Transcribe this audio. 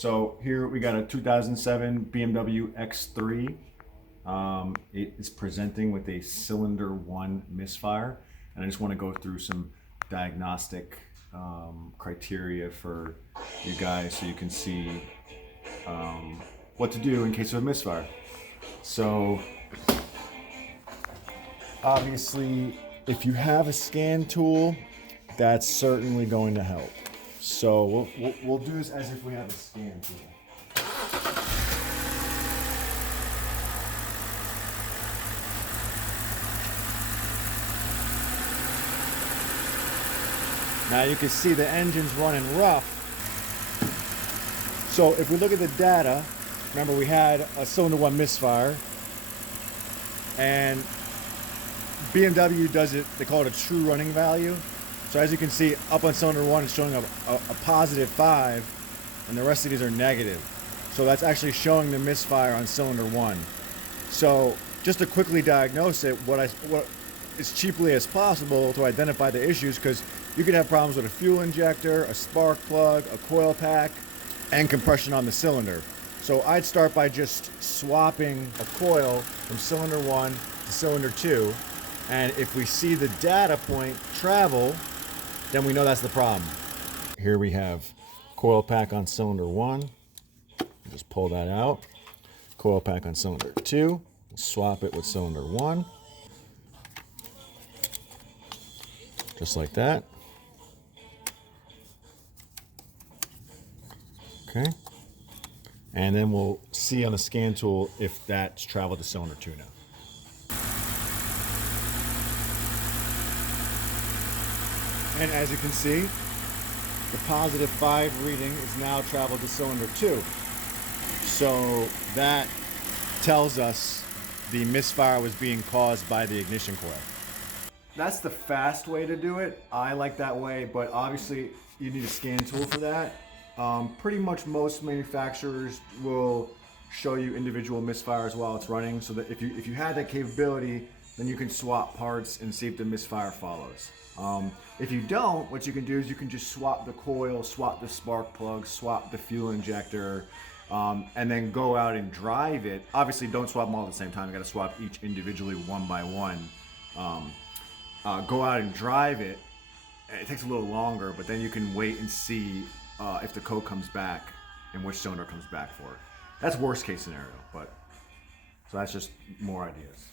So here we got a 2007 BMW X3. It is presenting with a cylinder 1 misfire, and I just want to go through some diagnostic criteria for you guys so you can see what to do in case of a misfire. So obviously, if you have a scan tool, that's certainly going to help. So we'll do this as if we have a scan tool. Now you can see the engine's running rough. So if we look at the data, remember we had a cylinder 1 misfire, and BMW does it, they call it a true running value. So as you can see, up on cylinder 1 it's showing a positive 5, and the rest of these are negative. So that's actually showing the misfire on cylinder 1. So just to quickly diagnose it, what as cheaply as possible to identify the issues, because you could have problems with a fuel injector, a spark plug, a coil pack, and compression on the cylinder. So I'd start by just swapping a coil from cylinder 1 to cylinder 2, and if we see the data point travel, then we know that's the problem. Here we have coil pack on cylinder 1. Just pull that out. Coil pack on cylinder 2. Swap it with cylinder 1. Just like that. Okay. And then we'll see on the scan tool if that's traveled to cylinder 2 now. And as you can see, the positive 5 reading is now traveled to cylinder 2. So that tells us the misfire was being caused by the ignition coil. That's the fast way to do it. I like that way, but obviously you need a scan tool for that. Pretty much most manufacturers will show you individual misfires while it's running, so that if you had that capability, then you can swap parts and see if the misfire follows. If you don't, what you can do is you can just swap the coil, swap the spark plug, swap the fuel injector, and then go out and drive it. Obviously, don't swap them all at the same time. You got to swap each individually one by one. Go out and drive it. It takes a little longer, but then you can wait and see if the code comes back and which cylinder comes back for it. That's worst case scenario, but so that's just more ideas.